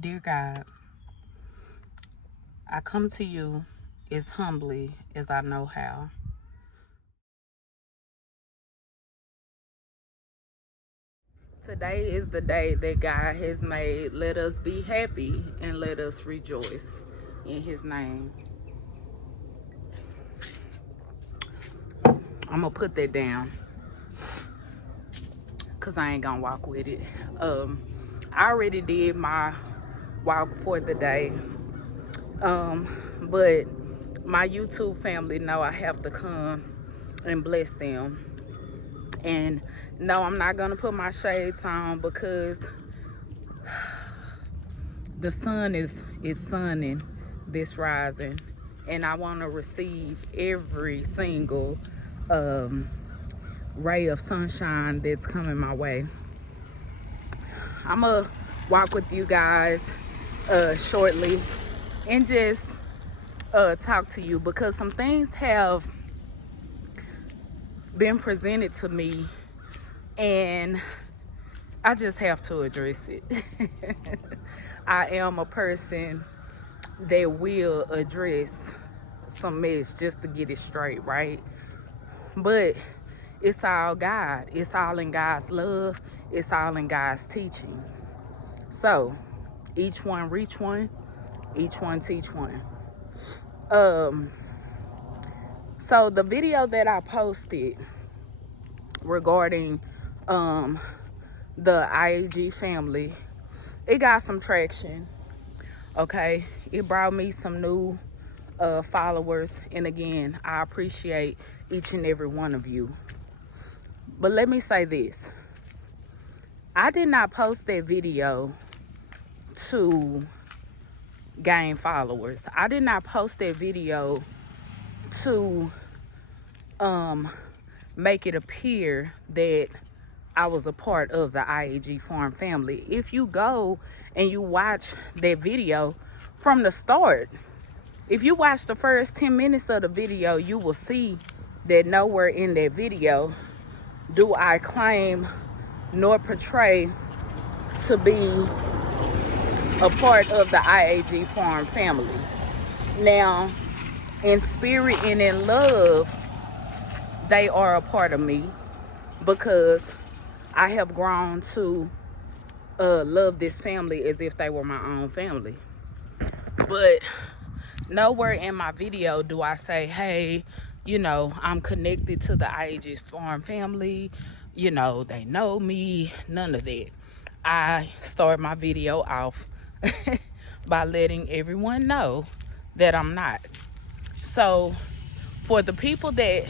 Dear God, I come to you as humbly as I know how. Today is the day that God has made. Let us be happy and let us rejoice in his name. I'm gonna put that down because I ain't gonna walk with it. I already did my walk for the day. But my YouTube family know I have to come and bless them. And no, I'm not gonna put my shades on because the sun is sunning this rising, and I want to receive every single ray of sunshine that's coming my way. I'm gonna walk with you guys shortly and just talk to you because some things have been presented to me and I just have to address it. I am a person that will address some mess just to get it straight, right? But it's all God. It's all in God's love. It's all in God's teaching. So each one reach one, each one teach one. So the video that I posted regarding the IAG family, it got some traction. Okay, it brought me some new followers, and again, I appreciate each and every one of you. But let me say this: I did not post that video to gain followers. I did not post that video to make it appear that I was a part of the IAG farm family. If you go and you watch that video from the start, if you watch the first 10 minutes of the video, you will see that nowhere in that video do I claim nor portray to be a part of the IAG farm family. Now, in spirit and in love, they are a part of me because I have grown to love this family as if they were my own family. But nowhere in my video do I say, hey, you know, I'm connected to the IAG farm family. You know, they know me. None of that. I start my video off by letting everyone know that I'm not. So for the people that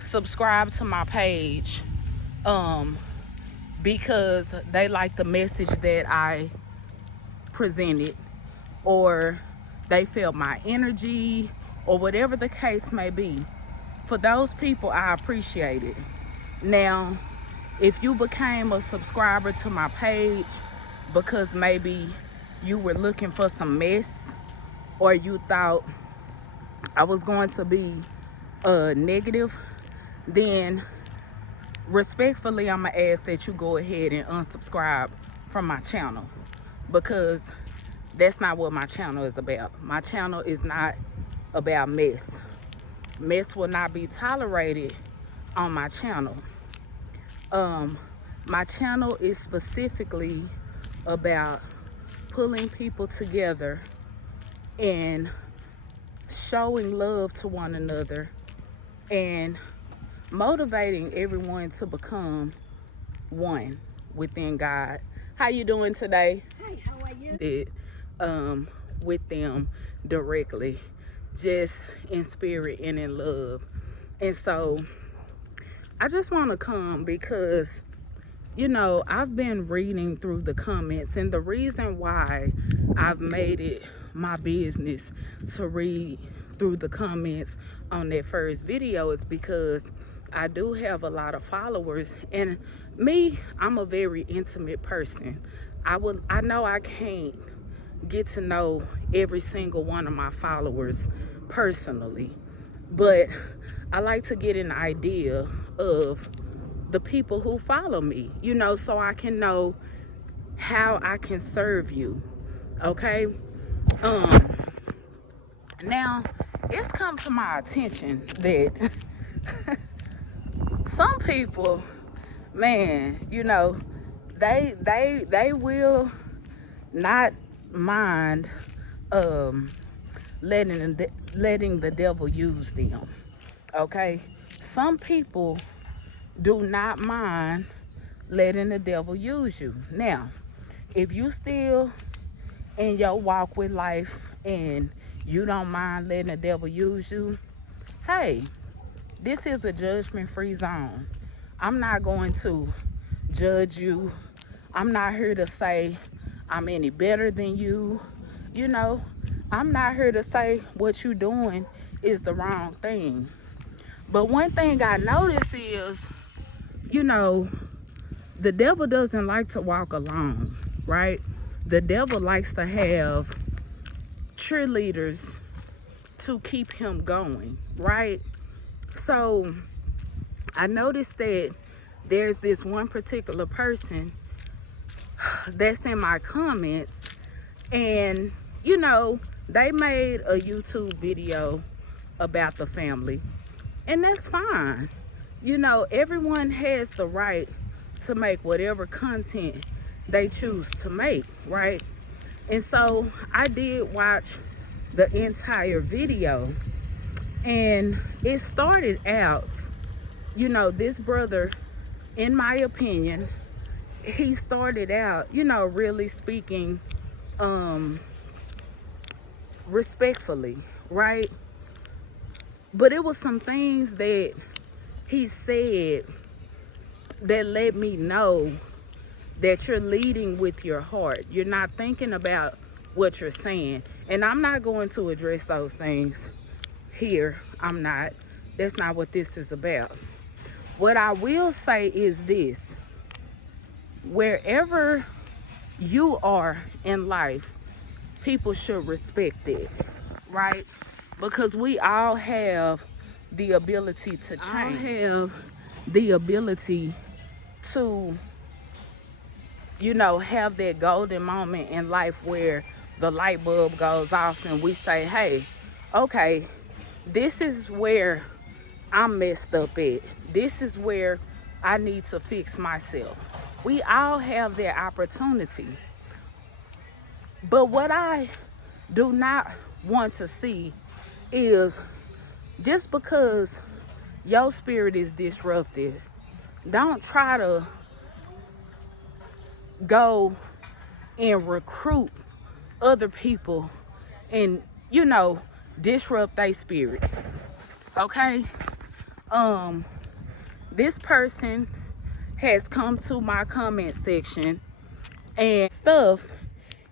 subscribe to my page because they like the message that I presented, or they felt my energy, or whatever the case may be, for those people, I appreciate it. Now, if you became a subscriber to my page because maybe you were looking for some mess, or you thought I was going to be negative, then respectfully, I'm gonna ask that you go ahead and unsubscribe from my channel, because that's not what my channel is about. My channel is not about mess. Mess will not be tolerated on my channel. My channel is specifically about pulling people together and showing love to one another and motivating everyone to become one within God. How you doing today? Hi, how are you? It, with them directly, just in spirit and in love. And so I just want to come because, you know, I've been reading through the comments, and the reason why I've made it my business to read through the comments on that first video is because I do have a lot of followers, and me, I'm a very intimate person. I know I can't get to know every single one of my followers personally, but I like to get an idea of the people who follow me, you know, so I can know how I can serve you. Okay. Um, Now it's come to my attention that some people, man, they will not mind um letting the devil use them. Okay? Some people do not mind letting the devil use you. Now, if you still in your walk with life and you don't mind letting the devil use you, hey, this is a judgment-free zone. I'm not going to judge you. I'm not here to say I'm any better than you. You know, I'm not here to say what you're doing is the wrong thing. But one thing I notice is, you know, the devil doesn't like to walk alone, right? The devil likes to have cheerleaders to keep him going, right? So I noticed that there's this one particular person that's in my comments, and they made a YouTube video about the family, and that's fine. Everyone has the right to make whatever content they choose to make, right? And so I did watch the entire video, and it started out, this brother, in my opinion, he started out, really speaking respectfully, right? But it was some things that he said that let me know that you're leading with your heart. You're not thinking about what you're saying. And I'm not going to address those things here. I'm not. That's not what this is about. What I will say is this: wherever you are in life, people should respect it, right? Because we all have the ability to change. I have the ability to, have that golden moment in life where the light bulb goes off and we say, hey, okay, this is where I'm messed up at. This is where I need to fix myself. We all have that opportunity. But what I do not want to see is, just because your spirit is disrupted, don't try to go and recruit other people and disrupt their spirit. Okay? This person has come to my comment section and stuff,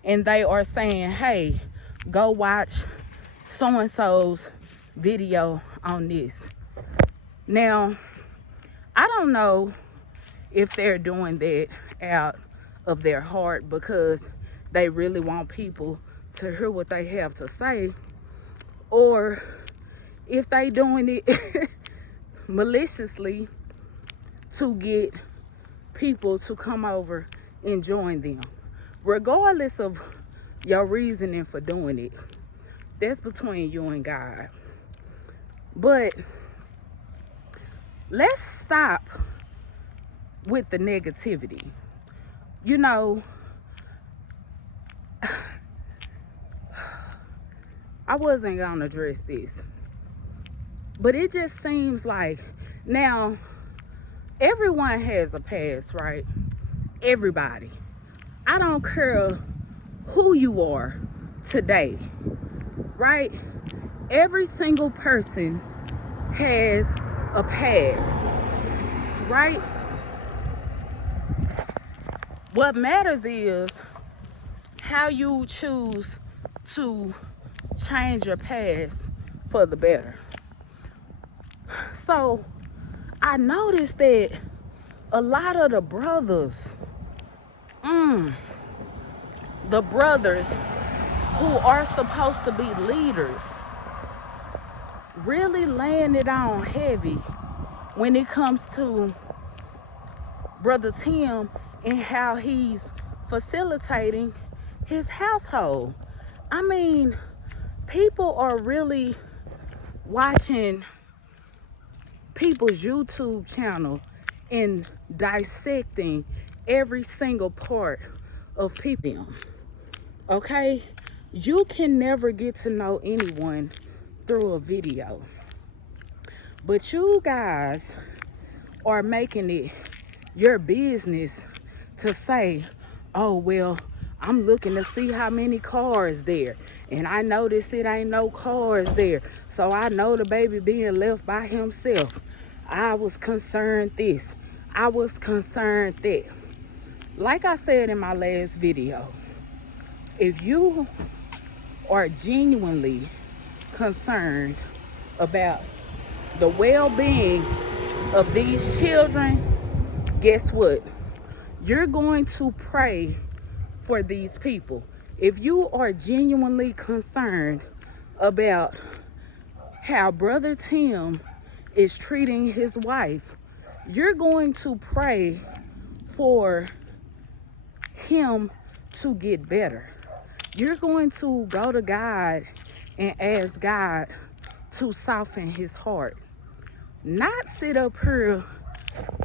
and they are saying, hey, go watch so and so's video on this. Now, I don't know if they're doing that out of their heart because they really want people to hear what they have to say, or if they doing it maliciously to get people to come over and join them. Regardless of your reasoning for doing it, that's between you and God. But let's stop with the negativity. I wasn't gonna address this, but it just seems like now everyone has a past, right? Everybody. I don't care who you are today, right? Every single person has a past, right? What matters is how you choose to change your past for the better. So I noticed that a lot of the brothers who are supposed to be leaders, really laying it on heavy when it comes to Brother Tim and how he's facilitating his household. I mean, people are really watching people's YouTube channel and dissecting every single part of people. Okay? You can never get to know anyone through a video. But you guys are making it your business to say, oh, well, I'm looking to see how many cars there. And I notice it ain't no cars there. So I know the baby being left by himself. I was concerned this. I was concerned that. Like I said in my last video, if you are genuinely concerned about the well-being of these children, guess what? You're going to pray for these people. If you are genuinely concerned about how Brother Tim is treating his wife, you're going to pray for him to get better. You're going to go to God and ask God to soften his heart. Not sit up here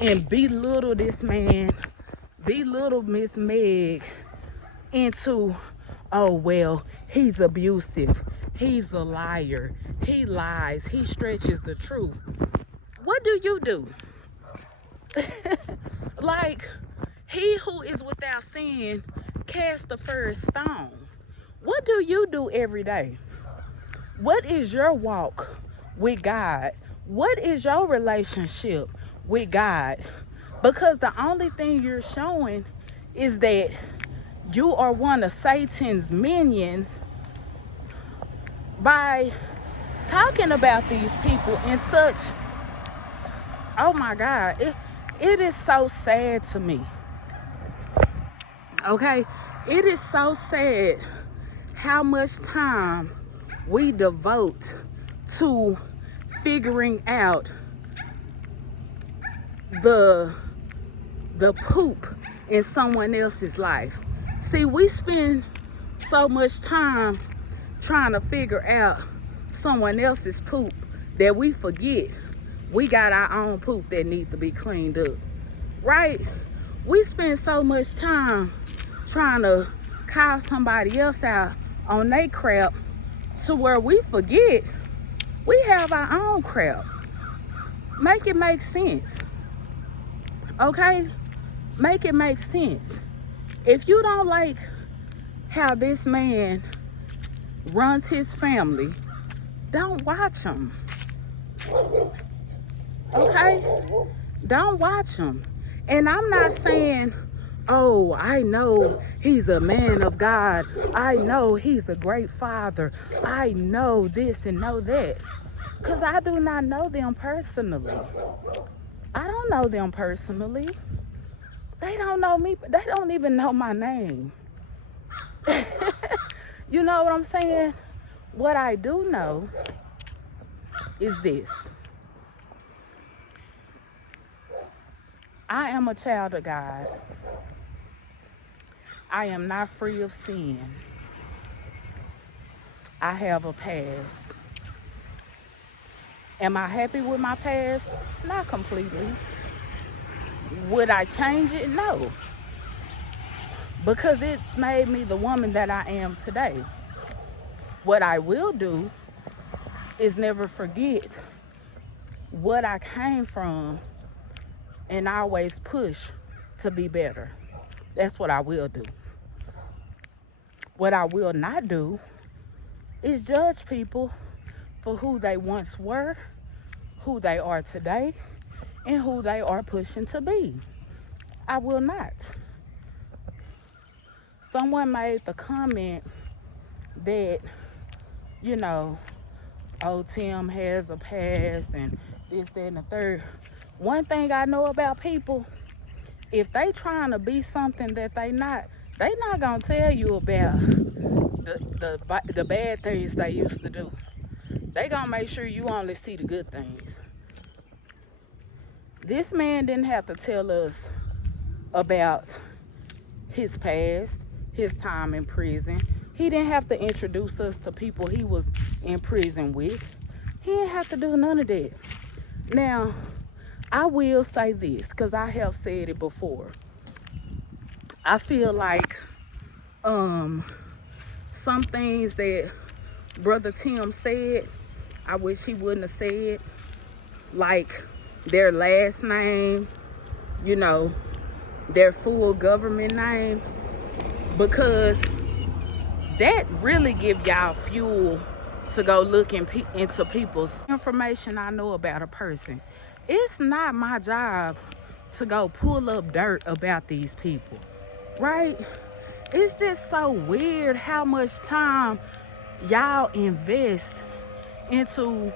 and belittle this man, belittle Miss Meg into, oh, well, he's abusive, he's a liar, he lies, he stretches the truth. What do you do? Like, he who is without sin cast the first stone. What do you do every day? What is your walk with God? What is your relationship with God? Because the only thing you're showing is that you are one of Satan's minions by talking about these people in such, oh my God, it is so sad to me. Okay? It is so sad how much time we devote to figuring out the poop in someone else's life. See, we spend so much time trying to figure out someone else's poop that we forget we got our own poop that needs to be cleaned up, right? We spend so much time trying to call somebody else out on their crap to where we forget we have our own crap. Make it make sense. Okay? Make it make sense. If you don't like how this man runs his family, don't watch him. Okay? Don't watch him. And I'm not saying, oh, I know he's a man of God. I know he's a great father. I know this and know that. Because I do not know them personally. I don't know them personally. They don't know me. They don't even know my name. You know what I'm saying? What I do know is this. I am a child of God. I am not free of sin. I have a past. Am I happy with my past? Not completely. Would I change it? No. Because it's made me the woman that I am today. What I will do is never forget what I came from and always push to be better. That's what I will do. What I will not do is judge people for who they once were, who they are today, and who they are pushing to be. I will not. Someone made the comment that, you know, oh, Tim has a past and this, that, and the third. One thing I know about people, if they trying to be something that they not gonna tell you about the bad things they used to do. They gonna make sure you only see the good things. This man didn't have to tell us about his past. his time in prison. He didn't have to introduce us to people he was in prison with. He didn't have to do none of that. Now, I will say this, because I have said it before. I feel like some things that Brother Tim said, I wish he wouldn't have said, like their last name, you know, their full government name, because that really give y'all fuel to go look into people's information. I know about a person. It's not my job to go pull up dirt about these people, right? It's just so weird how much time y'all invest into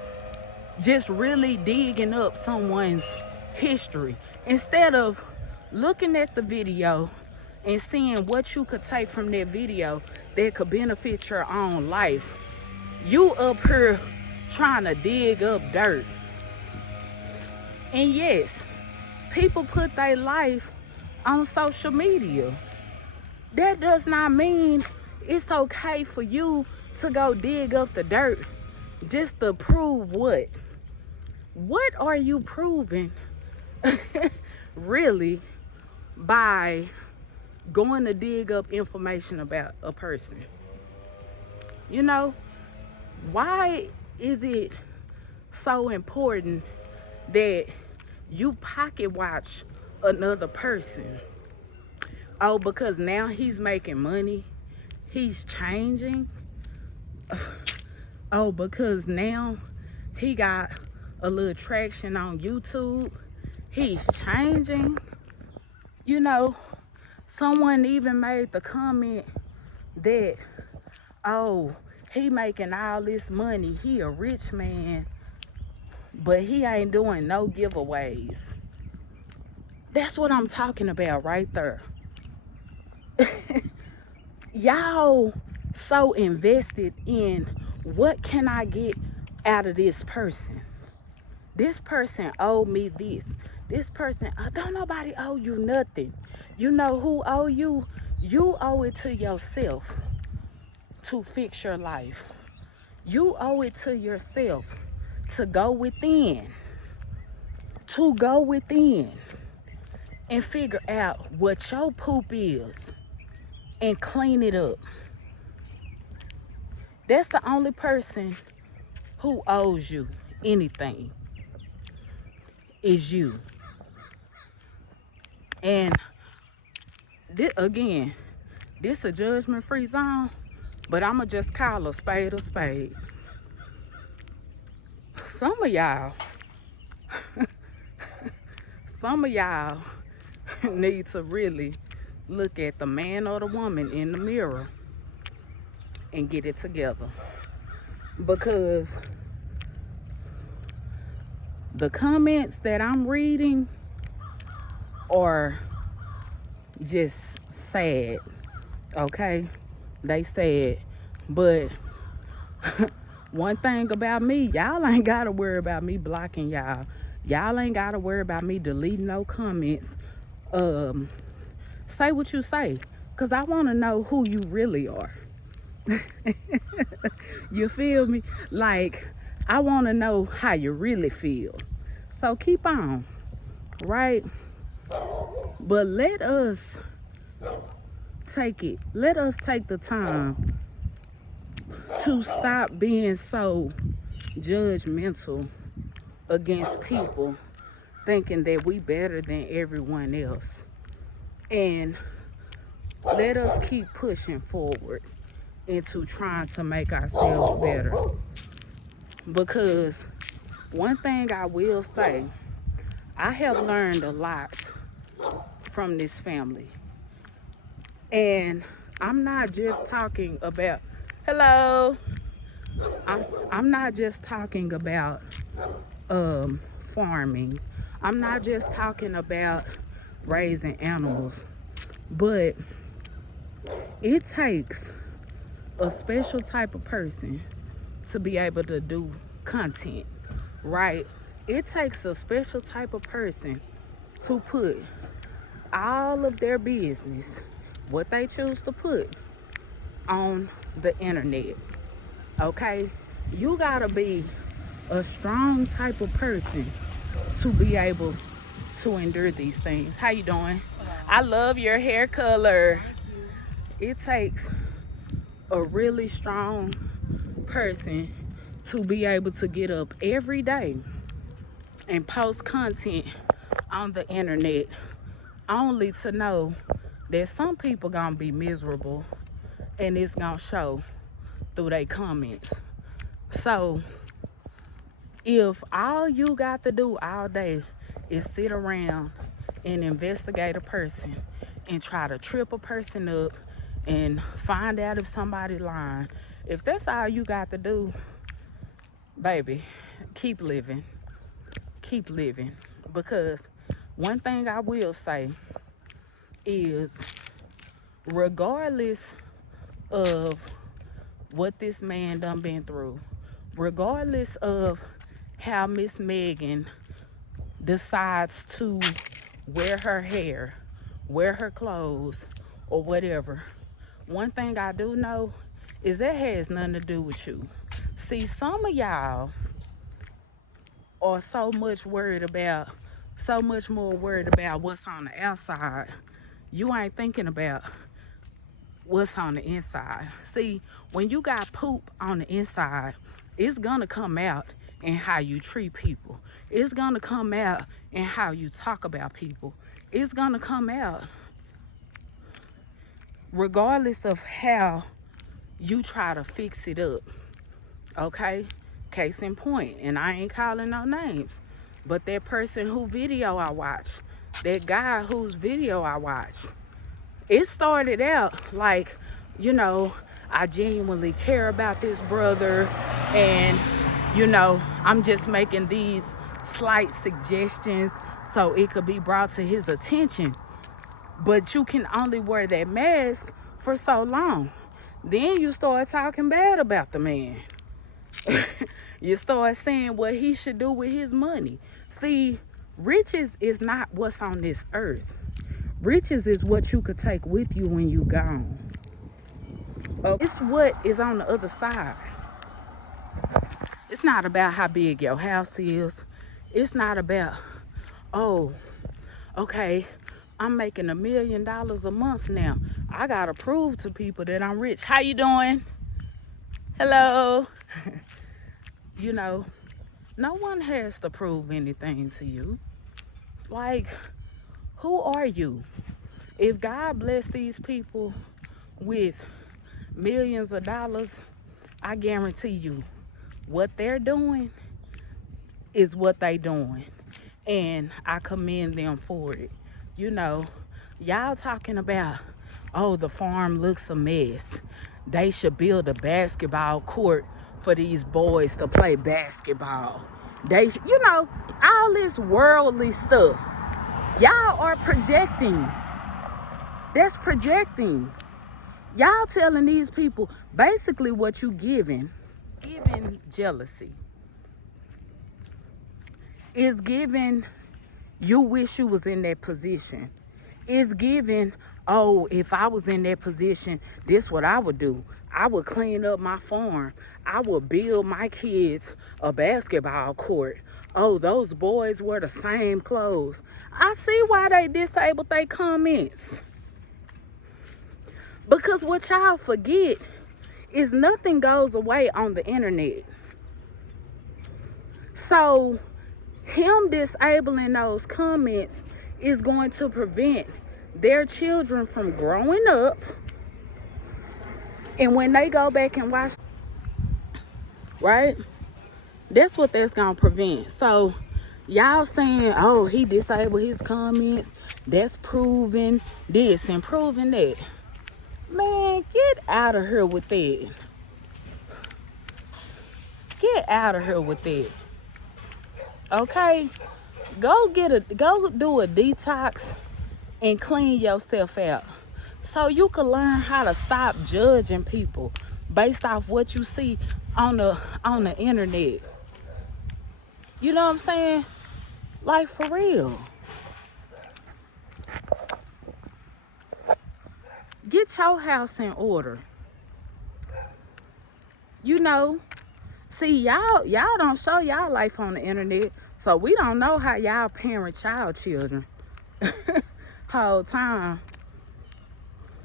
just really digging up someone's history instead of looking at the video and seeing what you could take from that video that could benefit your own life. You up here trying to dig up dirt. And yes, people put their life on social media. That does not mean it's okay for you to go dig up the dirt just to prove what? What are you proving really by going to dig up information about a person? You know, why is it so important that you pocket watch another person? Oh, because now he's making money, he's changing. Oh, because now he got a little traction on YouTube, he's changing. You know, someone even made the comment that, oh, he making all this money, he a rich man, but he ain't doing no giveaways. That's what I'm talking about right there. Y'all so invested in what can I get out of this person. This person owed me this. This person, don't nobody owe you nothing. You know who owe you? You owe it to yourself to fix your life. You owe it to yourself to go within. To go within and figure out what your poop is and clean it up. That's the only person who owes you anything, is you. And this, again, this a judgment-free zone, but I'ma just call a spade a spade. Some of y'all need to really look at the man or the woman in the mirror and get it together, because the comments that I'm reading are just sad, okay? They sad, but one thing about me, y'all ain't gotta worry about me blocking y'all. Y'all ain't gotta worry about me deleting no comments. Say what you say, because I want to know who you really are. You feel me? Like, I want to know how you really feel. So keep on, right? But let us take the time to stop being so judgmental against people, thinking that we better than everyone else. And let us keep pushing forward into trying to make ourselves better. Because one thing I will say, I have learned a lot from this family. And I'm not just talking about, hello, I'm not just talking about farming. I'm not just talking about raising animals, but it takes a special type of person to be able to do content, right? It takes a special type of person to put all of their business what they choose to put on the internet. Okay? You gotta be a strong type of person to be able to endure these things. How you doing? I love your hair color. It takes a really strong person to be able to get up every day and post content on the internet, only to know that some people gonna be miserable and it's gonna show through their comments. So if all you got to do all day is sit around and investigate a person and try to trip a person up and find out if somebody's lying, if that's all you got to do, baby, keep living. Keep living. Because one thing I will say is, regardless of what this man done been through, regardless of how Miss Megan decides to wear her hair, wear her clothes, or whatever, one thing I do know is that has nothing to do with you. See, some of y'all are so much more worried about what's on the outside. You ain't thinking about what's on the inside. See, when you got poop on the inside, it's gonna come out in how you treat people. It's gonna come out in how you talk about people. It's gonna come out regardless of how you try to fix it up. Okay? Case in point, and I ain't calling no names, but that person whose video I watched, that guy whose video I watched, it started out like, I genuinely care about this brother, and I'm just making these slight suggestions so it could be brought to his attention. But you can only wear that mask for so long. Then you start talking bad about the man. You start saying what he should do with his money. See, riches is not what's on this earth. Riches is what you could take with you when you gone. It's what is on the other side. It's not about how big your house is. It's not about, oh, okay, I'm making $1 million a month now. I gotta prove to people that I'm rich. How you doing? Hello. No one has to prove anything to you. Like, who are you? If God bless these people with millions of dollars, I guarantee you what they're doing is what they doing. And I commend them for it. Y'all talking about, oh, the farm looks a mess. They should build a basketball court for these boys to play basketball. All this worldly stuff. Y'all are projecting. That's projecting. Y'all telling these people basically what you giving jealousy. Is giving you wish you was in that position. Is giving, oh, if I was in that position, this what I would do. I would clean up my farm. I would build my kids a basketball court. Oh, those boys wear the same clothes. I see why they disabled their comments. Because what y'all forget is nothing goes away on the internet. So him disabling those comments is going to prevent their children from growing up, and when they go back and watch, right, that's what that's gonna prevent. So y'all saying, oh, he disabled his comments, that's proving this and proving that. Man, get out of here with that. Get out of here with that. Okay, go do a detox and clean yourself out, so you can learn how to stop judging people based off what you see on the internet. You know what I'm saying? Like, for real. Get your house in order. You know, see, y'all don't show y'all life on the internet, so we don't know how y'all parent y'all children whole time.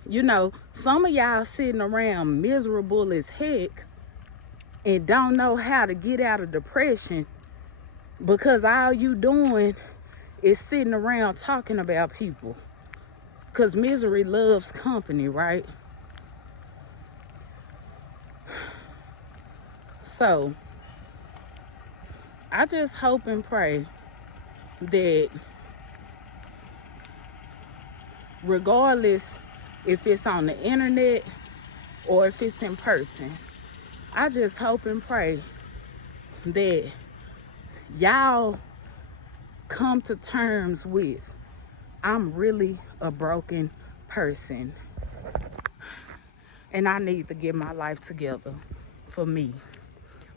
You know, some of y'all sitting around miserable as heck and don't know how to get out of depression because all you doing is sitting around talking about people. Because misery loves company, right? So, I just hope and pray that regardless if it's on the internet or if it's in person, I just hope and pray that y'all come to terms with, I'm really a broken person and I need to get my life together for me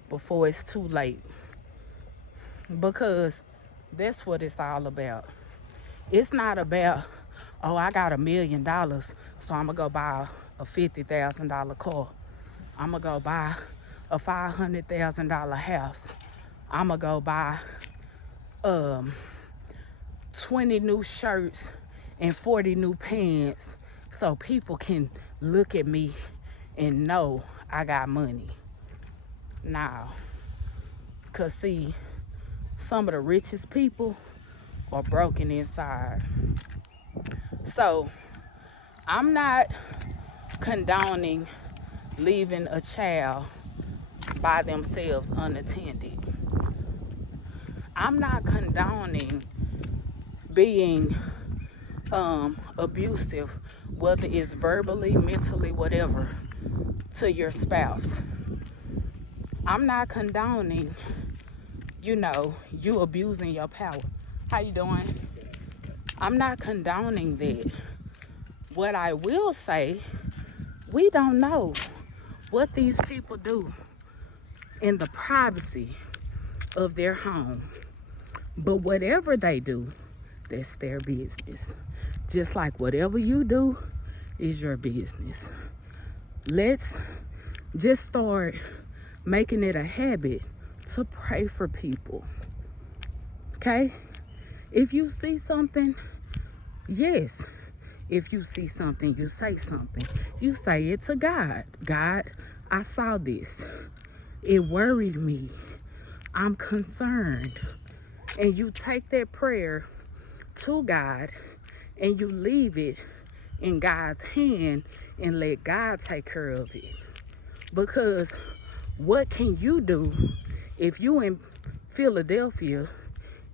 before it's too late. Because that's what it's all about. It's not about, oh, I got $1 million, so I'm gonna go buy a $50,000 car. I'm gonna go buy a $500,000 house. I'm gonna go buy 20 new shirts and 40 new pants so people can look at me and know I got money. Now, cause see, some of the richest people are broken inside. So I'm not condoning leaving a child by themselves unattended. I'm not condoning being abusive, whether it's verbally, mentally, whatever, to your spouse. I'm not condoning, you abusing your power. How you doing? I'm not condoning that. What I will say, we don't know what these people do in the privacy of their home. But whatever they do, that's their business. Just like whatever you do is your business. Let's just start making it a habit to pray for people. Okay? If you see something, yes. If you see something, you say something. You say it to God. God, I saw this. It worried me. I'm concerned. And you take that prayer to God and you leave it in God's hand and let God take care of it. Because what can you do if you in Philadelphia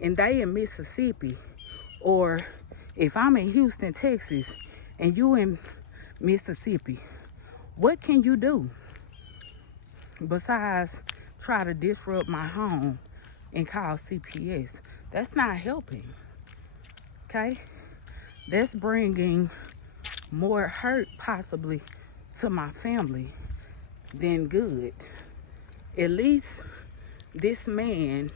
and they in Mississippi, or if I'm in Houston, Texas, and you in Mississippi? What can you do besides try to disrupt my home and call CPS? That's not helping, okay? That's bringing more hurt possibly to my family than good. At least this man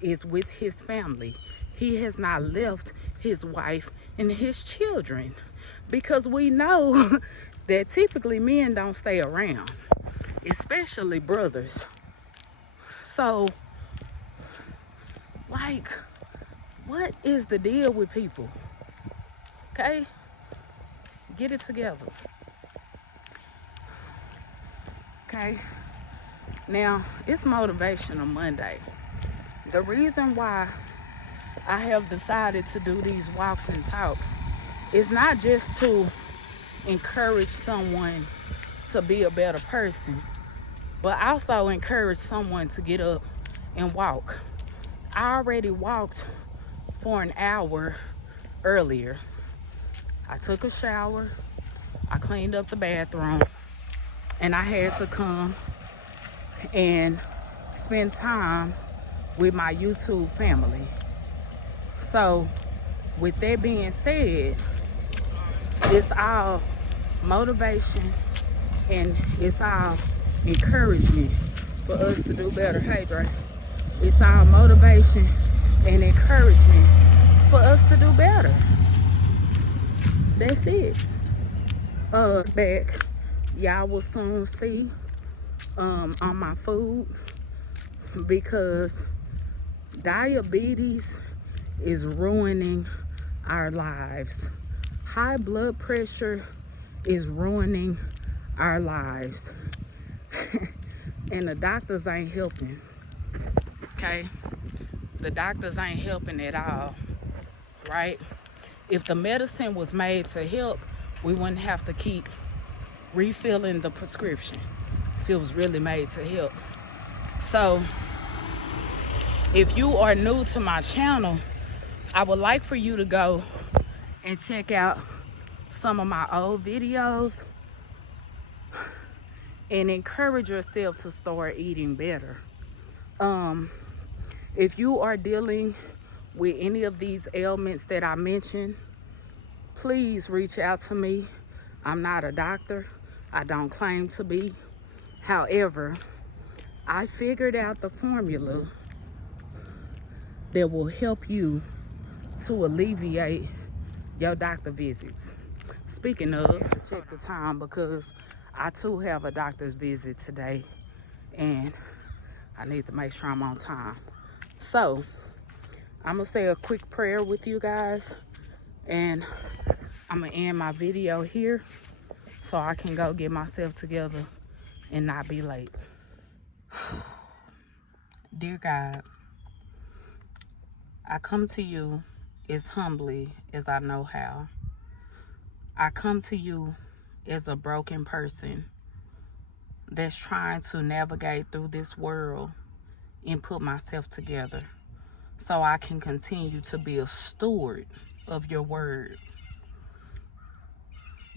is with his family. He has not left his wife and his children, because we know that typically men don't stay around, especially brothers. So, like, what is the deal with people? Okay? Get it together. Okay? Now, it's Motivational Monday. The reason why I have decided to do these walks and talks is not just to encourage someone to be a better person, but also encourage someone to get up and walk. I already walked for an hour earlier. I took a shower, I cleaned up the bathroom, and I had to come and spend time with my YouTube family. So, with that being said, it's all motivation and it's all encouragement for us to do better. Hey, Dre. It's all motivation and encouragement for us to do better. That's it. Back, y'all will soon see on my food, because diabetes is ruining our lives. High blood pressure is ruining our lives. And the doctors ain't helping. Okay? The doctors ain't helping at all. Right? If the medicine was made to help, we wouldn't have to keep refilling the prescription if it was really made to help. So, if you are new to my channel, I would like for you to go and check out some of my old videos and encourage yourself to start eating better. If you are dealing with any of these ailments that I mentioned, please reach out to me. I'm not a doctor. I don't claim to be. However, I figured out the formula that will help you to alleviate your doctor visits. Speaking of, check the time, because I too have a doctor's visit today and I need to make sure I'm on time. So, I'm gonna say a quick prayer with you guys, and I'm gonna end my video here so I can go get myself together and not be late. Dear God, I come to you as humbly as I know how. I come to you as a broken person that's trying to navigate through this world and put myself together so I can continue to be a steward of your word.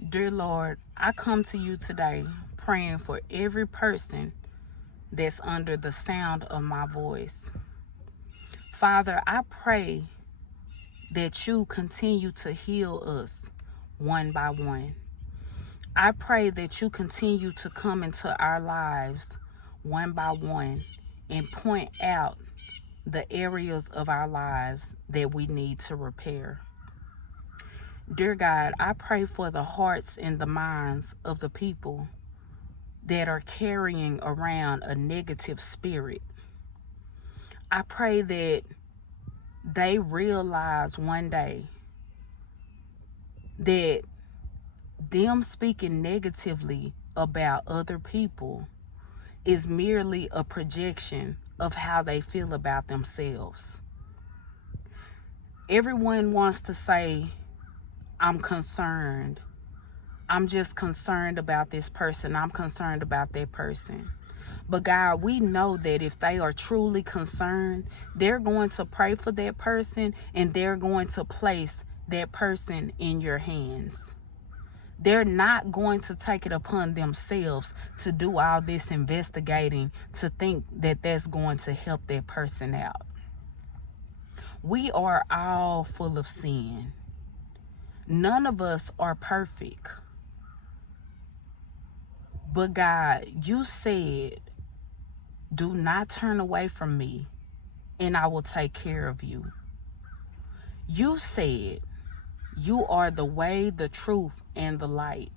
Dear Lord, I come to you today praying for every person that's under the sound of my voice. Father, I pray that you continue to heal us one by one. I pray that you continue to come into our lives one by one and point out the areas of our lives that we need to repair. Dear God, I pray for the hearts and the minds of the people that are carrying around a negative spirit. I pray that they realize one day that them speaking negatively about other people is merely a projection of how they feel about themselves. Everyone wants to say, I'm concerned. I'm just concerned about this person. I'm concerned about that person. But God, we know that if they are truly concerned, they're going to pray for that person and they're going to place that person in your hands. They're not going to take it upon themselves to do all this investigating to think that that's going to help that person out. We are all full of sin. None of us are perfect. But God, you said, do not turn away from me and I will take care of you. You said, you are the way, the truth, and the light.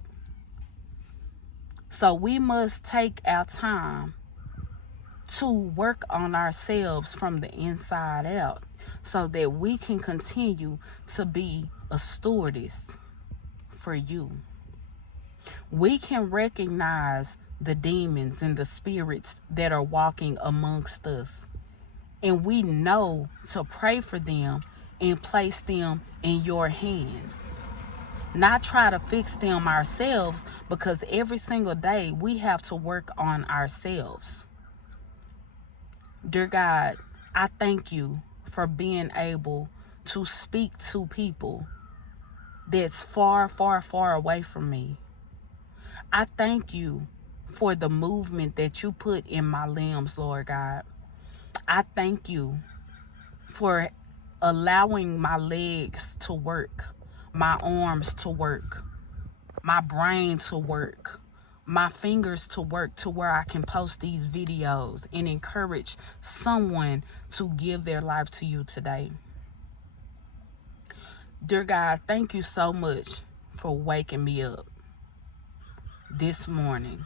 So we must take our time to work on ourselves from the inside out so that we can continue to be a stewardess for you. We can recognize the demons and the spirits that are walking amongst us, and we know to pray for them and place them in your hands. Not try to fix them ourselves, because every single day we have to work on ourselves. Dear God, I thank you for being able to speak to people that's far, far, far away from me. I thank you for the movement that you put in my limbs, Lord God. I thank you for allowing my legs to work, my arms to work, my brain to work, my fingers to work, to where I can post these videos and encourage someone to give their life to you today. Dear God, thank you so much for waking me up. this morning.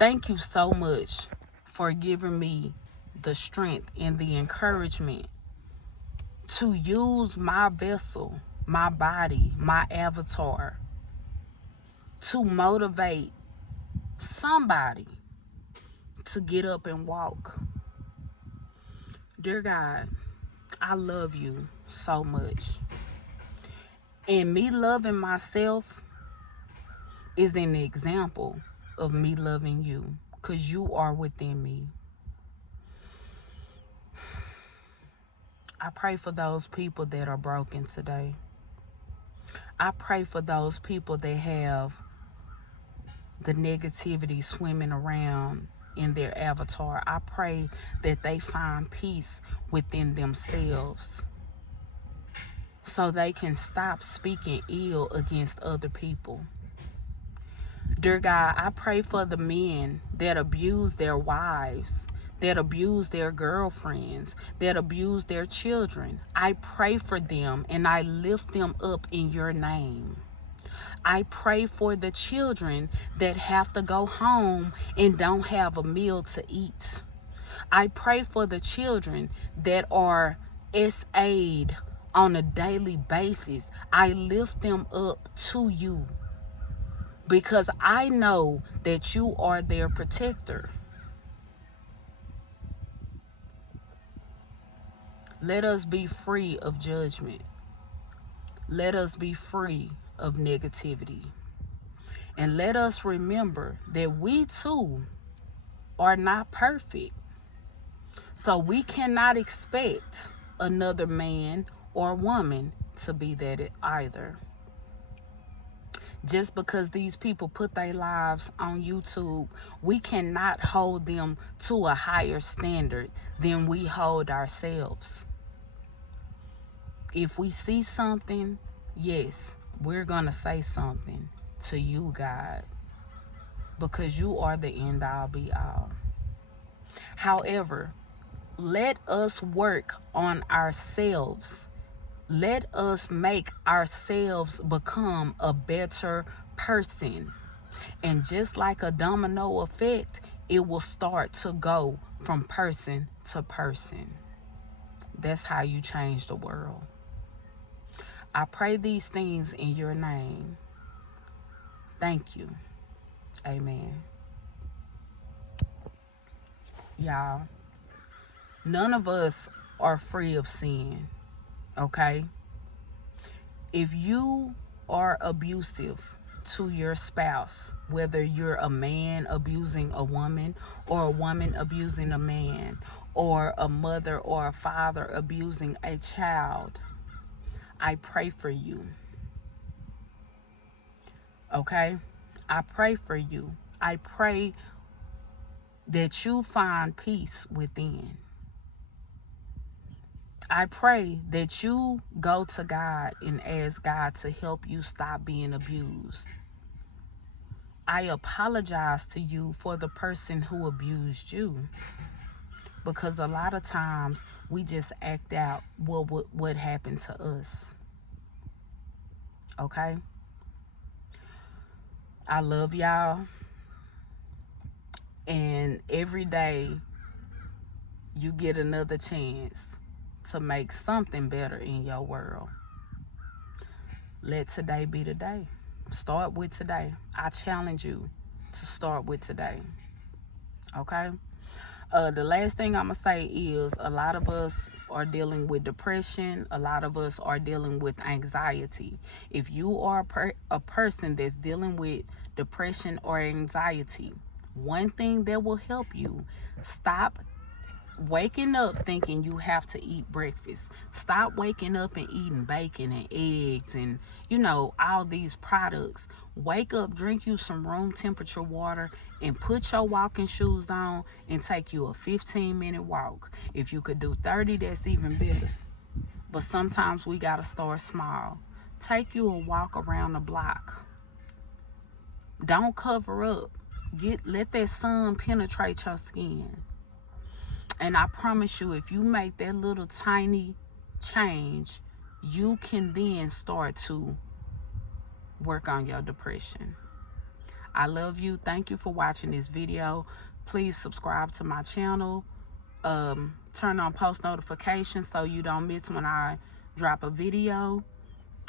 Thank you so much for giving me the strength and the encouragement to use my vessel, my body, my avatar to motivate somebody to get up and walk. Dear God, I love you so much. And me loving myself is an example of me loving you, because you are within me. I pray for those people that are broken today. I pray for those people that have the negativity swimming around in their avatar. I pray that they find peace within themselves so they can stop speaking ill against other people. Dear God, I pray for the men that abuse their wives, that abuse their girlfriends, that abuse their children. I pray for them and I lift them up in your name. I pray for the children that have to go home and don't have a meal to eat. I pray for the children that are SA'd on a daily basis. I lift them up to you because I know that you are their protector. Let us be free of judgment. Let us be free of negativity. And let us remember that we too are not perfect. So we cannot expect another man or woman to be that either. Just because these people put their lives on YouTube, we cannot hold them to a higher standard than we hold ourselves. If we see something, yes, we're going to say something to you, God, because you are the end all be all. However, let us work on ourselves. Let us make ourselves become a better person. And just like a domino effect, it will start to go from person to person. That's how you change the world. I pray these things in your name. Thank you. Amen. Y'all, none of us are free of sin, okay? If you are abusive to your spouse, whether you're a man abusing a woman or a woman abusing a man or a mother or a father abusing a child, I pray for you. Okay? I pray for you. I pray that you find peace within. I pray that you go to God and ask God to help you stop being abused. I apologize to you for the person who abused you, because a lot of times we just act out what happened to us. Okay? I love y'all. And every day you get another chance to make something better in your world. Let today be the day. Start with today. I challenge you to start with today. Okay? The last thing I'm going to say is a lot of us are dealing with depression. A lot of us are dealing with anxiety. If you are a person that's dealing with depression or anxiety, one thing that will help you: stop waking up thinking you have to eat breakfast. Stop waking up and eating bacon and eggs and, all these products. Wake up, drink you some room temperature water, and put your walking shoes on and take you a 15-minute walk. If you could do 30, that's even better. But sometimes we gotta start small. Take you a walk around the block. Don't cover up. Let that sun penetrate your skin. And I promise you, if you make that little tiny change, you can then start to work on your depression. I love you. Thank you for watching this video. Please subscribe to my channel. Turn on post notifications so you don't miss when I drop a video.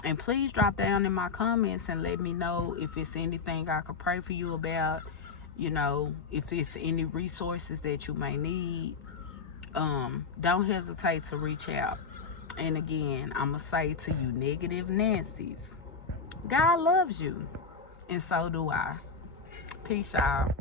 And please drop down in my comments and let me know if it's anything I could pray for you about. You know, if it's any resources that you may need. Don't hesitate to reach out. And again, I'm going to say to you negative Nancy's, God loves you. And so do I. Peace, y'all.